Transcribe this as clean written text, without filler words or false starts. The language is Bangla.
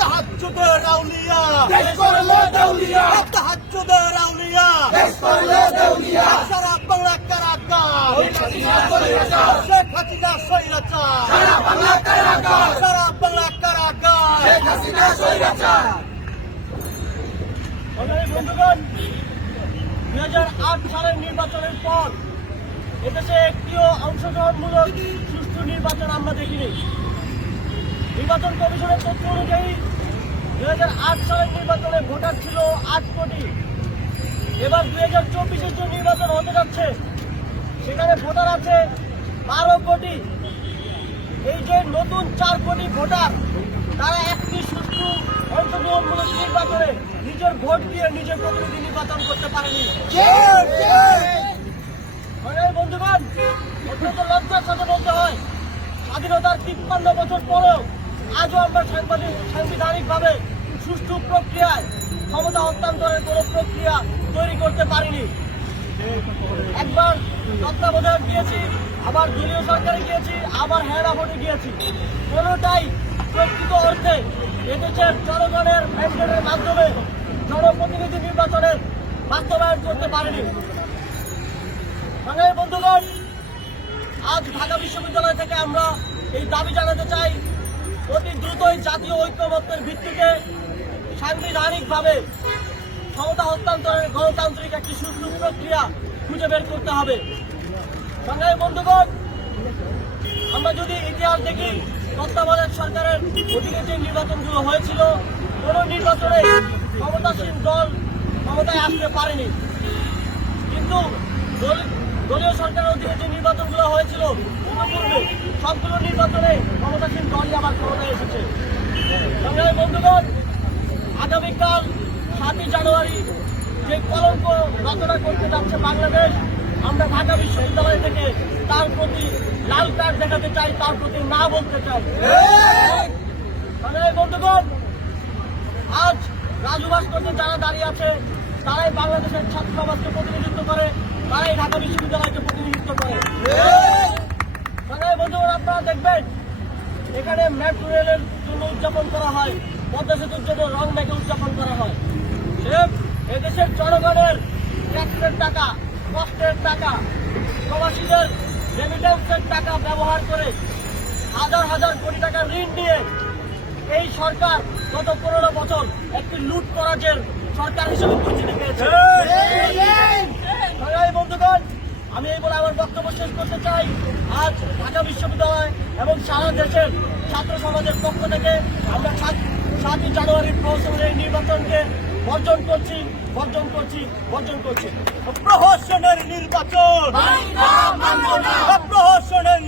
তাহাজ্জুদের আউলিয়া দেশ করলো দেউলিয়া, তাহাজ্জুদের আউলিয়া দেশ করলো দেউলিয়া, সারা বাংলা কারাগার শেখ হাসিনা স্বৈরাচার, সারা বাংলা কারাগার, সারা বাংলা কারাগার শেখ হাসিনা স্বৈরাচার। বন্ধুগণ, 2008 সালের নির্বাচনের পর এদেশে একটিও অংশগ্রহণমূলক সুষ্ঠু নির্বাচন আমরা দেখিনি। নির্বাচন কমিশনের তথ্য অনুযায়ী 2008 সালের নির্বাচনে ভোটার ছিল 8 কোটি। এবার 2024-এর যে নির্বাচন হতে যাচ্ছে সেখানে ভোটার আছে 12 কোটি। এই যে নতুন 4 কোটি ভোটার, তারা একটি সুষ্ঠু অংশগ্রহণমূলক নির্বাচনে নিজের ভোট দিয়ে নিজের প্রতিনিধি নির্বাচন করতে পারেনি। বন্ধুগণ, অত্যন্ত লজ্জার সাথে বলতে হয়, স্বাধীনতার 53 বছর পরেও আজও আমরা সাংবিধানিকভাবে সুষ্ঠু প্রক্রিয়ায় ক্ষমতা হস্তান্তরের কোন প্রক্রিয়া তৈরি করতে পারিনি। একবার তত্ত্বাবধায়ক গিয়েছি, আবার দলীয় সরকারে গিয়েছি, আবার হেরা ভোটে গিয়েছি। কোনোটাই প্রকৃত অর্থে এদেশের জনগণের ম্যান্ডেটের মাধ্যমে জনপ্রতিনিধি নির্বাচনের বাস্তবায়ন করতে পারেনি। বন্ধুগণ, আজ ঢাকা বিশ্ববিদ্যালয় থেকে আমরা এই দাবি জানাতে চাই, অতি দ্রুতই জাতীয় ঐক্যমত্যের ভিত্তিতে সাংবিধানিকভাবে ক্ষমতা হস্তান্তরের গণতান্ত্রিক একটি সুষ্ঠু প্রক্রিয়া খুঁজে বের করতে হবে। সংগ্রামী বন্ধুগণ, আমরা যদি ইতিহাস দেখি, তত্ত্বাবধায়ক সরকারের অধীনে যে নির্বাচনগুলো হয়েছিল, কোন নির্বাচনে ক্ষমতাসীন দল ক্ষমতায় আসতে পারেনি। কিন্তু দলীয় সরকারের অধীনে যে নির্বাচনগুলো হয়েছিল পূর্বে সবগুলো নির্বাচনে ক্ষমতাসীন দলই আবার ক্ষমতায় এসেছে। সংগ্রামী বন্ধুগণ, আগামীকাল 7ই জানুয়ারি যে কলঙ্ক রচনা করতে যাচ্ছে বাংলাদেশ, আমরা ঢাকা বিশ্ববিদ্যালয় থেকে তার প্রতি লাল কার্ড দেখাতে চাই, তার প্রতি না বলতে চাই। সংগ্রামী বন্ধুগণ, আজ রাজু ভাস্কর্যে যারা দাঁড়িয়ে আছে তারাই বাংলাদেশের ছাত্র সমাজকে প্রতিনিধিত্ব করে, তারাই ঢাকা বিশ্ববিদ্যালয়কে প্রতিনিধিত্ব করে। সংগ্রামী বন্ধুগণ, আপনারা দেখবেন এখানে মেট্রো রেলের জন্য উদযাপন করা হয়, পদ্মা সেতুর জন্য রং মেঘে উদযাপন করা হয়। এদেশের জনগণের ট্যাক্সের টাকা, কষ্টের টাকা, প্রবাসীদের রেমিটেন্সের টাকা ব্যবহার করে হাজার হাজার কোটি টাকা ঋণ নিয়ে এই সরকার গত 15 বছর একটি লুট করাজের সরকার হিসেবে পরিচিতি পেয়েছে। বন্ধুগণ, আমি এই বলে আমার বক্তব্য শেষ করতে চাই। আজ ঢাকা বিশ্ববিদ্যালয় এবং সারা দেশের ছাত্র সমাজের পক্ষ থেকে আমরা 7ই জানুয়ারির প্রহসনের এই নির্বাচনকে বর্জন করছি। প্রহসনের নির্বাচন, প্রহসনের